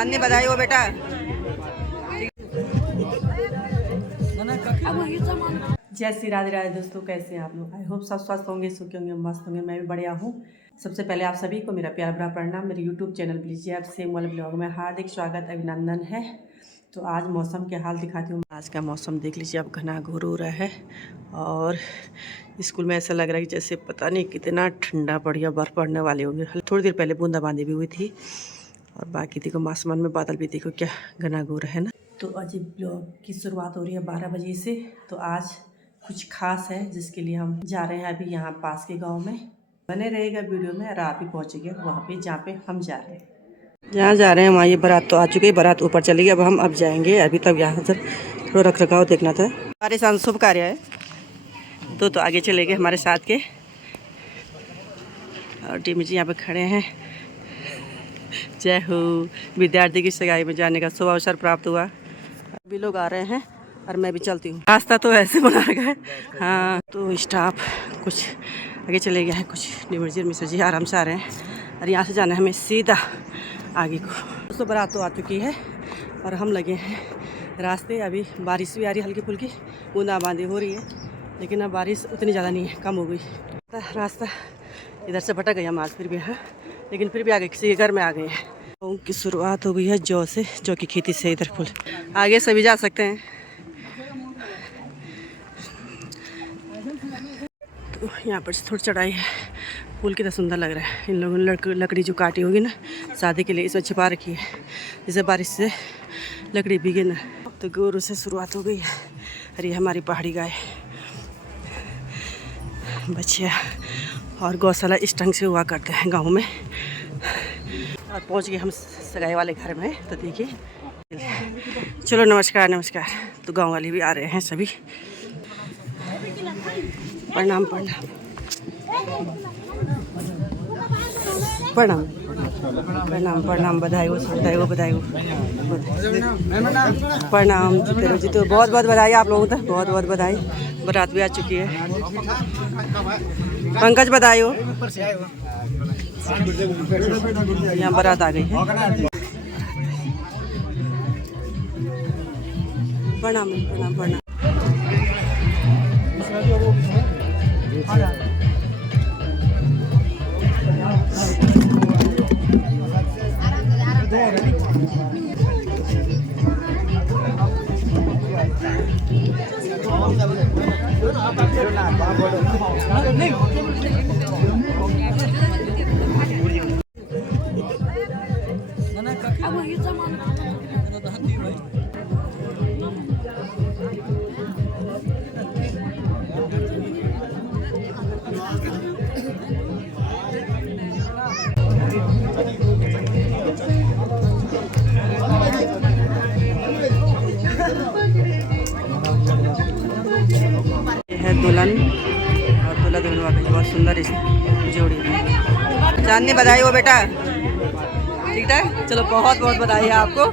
चांदनी बधाई हो बेटा। जय श्री राधे राधे दोस्तों, कैसे हैं आप लोग? आई होप सब स्वस्थ होंगे, सुखी होंगे, मस्त होंगे। मैं भी बढ़िया हूँ। सबसे पहले आप सभी को मेरा प्यार भरा प्रणाम। मेरे यूट्यूब चैनल ब्लीजिए आप सेम वाले ब्लॉग में हार्दिक स्वागत अभिनंदन है। तो आज मौसम के हाल दिखाती हूँ। आज का मौसम देख लीजिए, अब घना घोर हो रहा है और स्कूल में ऐसा लग रहा है कि जैसे पता नहीं कितना ठंडा बढ़िया बर्फ़ पड़ने वाली होगी। थोड़ी देर पहले बूंदाबांदी भी हुई थी और बाकी देखो आसमान में बादल भी देखो क्या घना घोर है ना। तो आज ब्लॉग की शुरुआत हो रही है 12 बजे से। तो आज कुछ खास है जिसके लिए हम जा रहे हैं अभी यहाँ पास के गांव में। बने रहेगा वीडियो में और आप भी पहुँचेंगे वहाँ पे जहाँ पे हम जा रहे हैं। जहाँ जा रहे हैं वहाँ ये बारात तो आ चुकी है, बारात ऊपर चली गई। अब जाएंगे। अभी तक यहाँ से थोड़ा रख रखाव देखना था। हमारे साथ शुभ कार्य है तो आगे चले गए हमारे साथ के। और टीम जी यहाँ पे खड़े हैं। जय हो। विद्यार्थी की सगाई में जाने का शुभ अवसर प्राप्त हुआ। अभी लोग आ रहे हैं और मैं भी चलती हूँ। रास्ता तो ऐसे बना रखा है। हाँ, तो स्टाफ कुछ आगे चले गया है, कुछ निमर्जी मिश्र जी आराम से आ रहे हैं और यहाँ से जाना है हमें सीधा आगे को। तो बारात तो आ चुकी है और हम लगे हैं रास्ते। अभी बारिश भी आ रही है, हल्की फुल्की बूंदाबांदी हो रही है, लेकिन अब बारिश उतनी ज़्यादा नहीं है, कम हो गई। रास्ता इधर से भटक गए हम आज फिर भी हैं, लेकिन फिर भी आगे किसी के घर में आ गए हैं। गाँव की शुरुआत हो गई है जौ से, जौ की खेती से। इधर फुल आगे सभी जा सकते हैं। तो यहाँ पर थोड़ी चढ़ाई है। फूल कितना सुंदर लग रहा है। इन लोगों ने लकड़ी जो काटी होगी ना शादी के लिए, इसमें छिपा रखी है जिससे बारिश से लकड़ी भीगे ना। तो गोरू से शुरुआत हो गई है। अरे हमारी पहाड़ी गाय बच्चिया और गौशाला इस ढंग से हुआ करते हैं गाँव में। और पहुँच गए हम सगाई वाले घर में। तो देखिए, चलो नमस्कार नमस्कार। तो गाँव वाले भी आ रहे हैं सभी। प्रणाम प्रणाम प्रणाम प्रणाम प्रणाम। बधाई हो बधाई हो बधाई हो प्रणाम। जीते जी तो बहुत बहुत बधाई आप लोगों को, तो बहुत बहुत बधाई। बारात भी आ चुकी है। पंकज बधाई हो। यहाँ बारात आ गई है। प्रणाम प्रणाम प्रणाम। है दुल्हन और दूल्हा दुल्हन वाकई बहुत सुंदर जोड़ी है। चांदनी बधाई हो बेटा। ठीक है, चलो बहुत बहुत बधाई है आपको,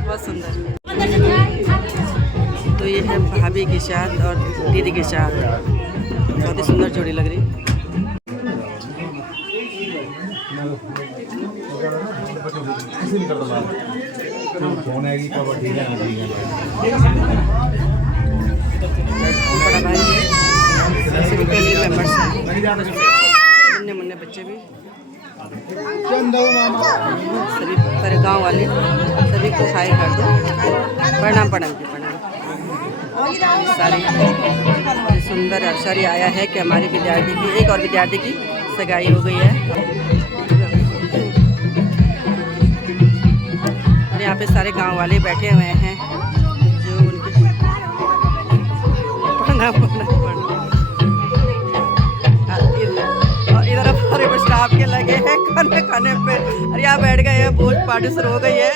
बहुत सुंदर। तो ये है भाभी के साथ और दीदी के साथ, बहुत ही सुंदर जोड़ी लग रही। बड़ा भाई है, सभी फैमिली मेम्बर्स हैं, मुन्ने मुन्ने बच्चे भी, सभी सारे गांव वाले सभी को हाय कर दो। प्रणाम प्रणाम जी प्रणाम। सारी सुंदर अवसर आया है कि हमारी विद्यार्थी की, एक और विद्यार्थी की सगाई हो गई है। और यहाँ पे सारे गांव वाले बैठे हुए हैं जो उनके प्रणाम प्रणाम। और इधर हमारे कुछ स्टाफ के लगे हैं खाने खाने पे। अरे यहाँ बैठ गए हैं, भोज पार्टी शुरू हो गई है।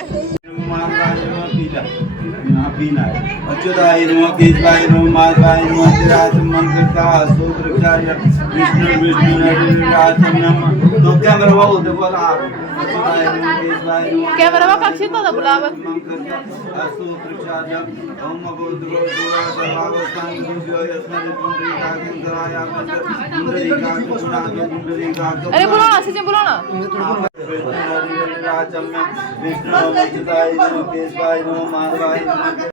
अच्युताय नमः केशवाय नमः माधवाय नमः तिराज मंत्रता सूत्रचार्य विष्णु विष्णु नमः। तो क्या मेरा वो बोला अच्युताय नमः केशवाय नमः। क्या मेरा वो कक्षी तो बुलावा सूत्रचार्य ओम भगवतो सर्वावस्थान विजयो यस्मत् पुंडरीका केंद्राया पुंडरीका कुणाके पुंडरीका। अरे बुलाओ ना, सीधे बुलाओ ना। राचम्यं विष्णुमच्युताय नमः केशवाय नमः माधवाय नमः।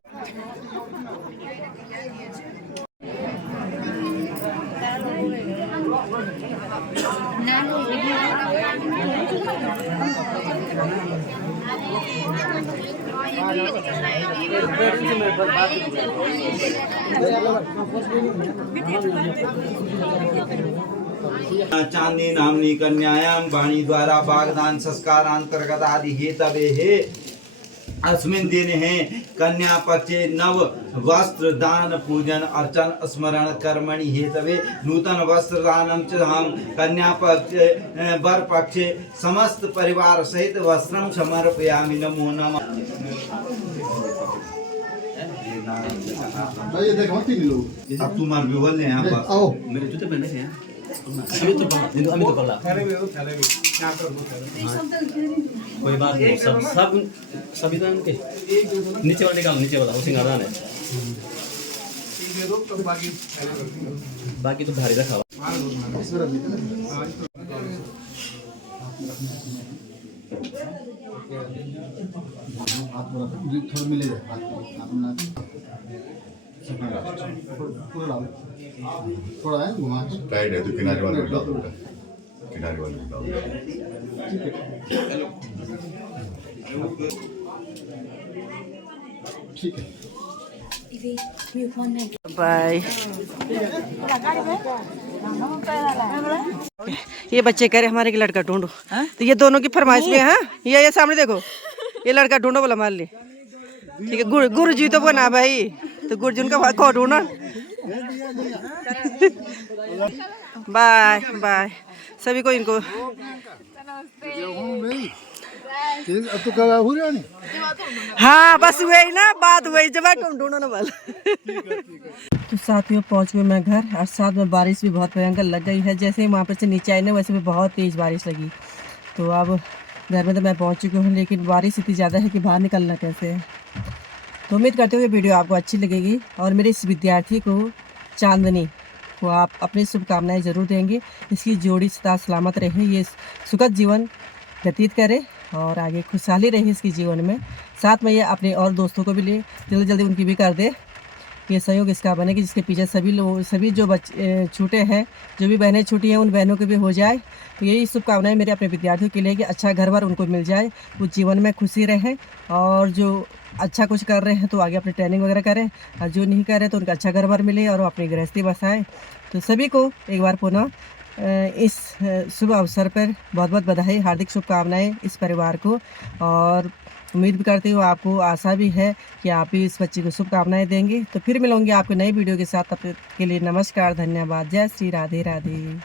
चांदी नामनी कन्यायां वाणी द्वारा वाग्दान संस्कारांतर्गत आदि हेतवे हे अस्मिन् दिने कन्या पक्षे नव वस्त्र दान पूजन अर्चन स्मरण कर्मणि हेतवे नूतन वस्त्र दानं च हम कन्या पक्षे वर पक्षे समस्त परिवार सहित वस्त्रं समर्पयामि। नमो नमः। ये देखो तीन लोग अब तुम भी बोल रहे हैं आप आओ मेरे जूते पहनने से हैं अमित तो पल्ला कोई बात नहीं सब सभी तो इनके नीचे वाला निकालो नीचे वाला वो सिंगारान है बाकी तो भारी रखा हुआ हाथ थोड़ा मिले जाए अपना पूरा डालो थोड़ा है घुमा टाइट है तो किनारे वाले में डाल दो किनारे वाले में डाल दो ठीक है बाय। ये बच्चे कह रहे हमारे के लड़का ढूंढो, तो ये दोनों की फरमाइश में है। ये सामने देखो, ये लड़का ढूंढो बोला मान ली। ठीक है, गुरु जी तो बना भाई, तो गुरु जी उनका को ढूंढना। बाय बाय सभी को इनको। तो करा हो रहा नहीं हाँ बस वही ना बात, वही जब ढूंढो ना बल। तो साथियों पहुंच गए मैं घर, और साथ में बारिश भी बहुत भयंकर लग गई है। जैसे ही वहाँ पर से नीचे आए ना वैसे भी बहुत तेज़ बारिश लगी। तो अब घर में तो मैं पहुंच चुकी हूँ, लेकिन बारिश इतनी ज़्यादा है कि बाहर निकलना कैसे है। तो उम्मीद करते हुए वीडियो आपको अच्छी लगेगी, और मेरे इस विद्यार्थी को चांदनी को आप अपनी शुभकामनाएं ज़रूर देंगे। इसकी जोड़ी सदा सलामत रहे, ये सुखद जीवन व्यतीत करे और आगे खुशहाली रहे इसके जीवन में। साथ में ये अपने और दोस्तों को भी ले जल्दी जल्दी उनकी भी कर दे। ये संयोग इसका बने कि जिसके पीछे सभी लोग, सभी जो बच्चे छूटे हैं, जो भी बहनें छूटी हैं, उन बहनों के भी हो जाए। तो यही शुभकामनाएं मेरे अपने विद्यार्थियों के लिए कि अच्छा घर बार उनको मिल जाए, वो जीवन में खुशी रहें, और जो अच्छा कुछ कर रहे हैं तो आगे अपनी ट्रेनिंग वगैरह करें, और जो नहीं कर रहे तो उनका अच्छा घर बार मिले और वो अपनी गृहस्थी बसाएं। तो सभी को एक बार पुनः इस शुभ अवसर पर बहुत बहुत बधाई, हार्दिक शुभकामनाएं इस परिवार को। और उम्मीद भी करती हूँ, आपको आशा भी है कि आप भी इस बच्चे को शुभकामनाएं देंगे। तो फिर मिलूंगी आपको नई वीडियो के साथ। तब तक के लिए नमस्कार, धन्यवाद, जय श्री राधे राधे।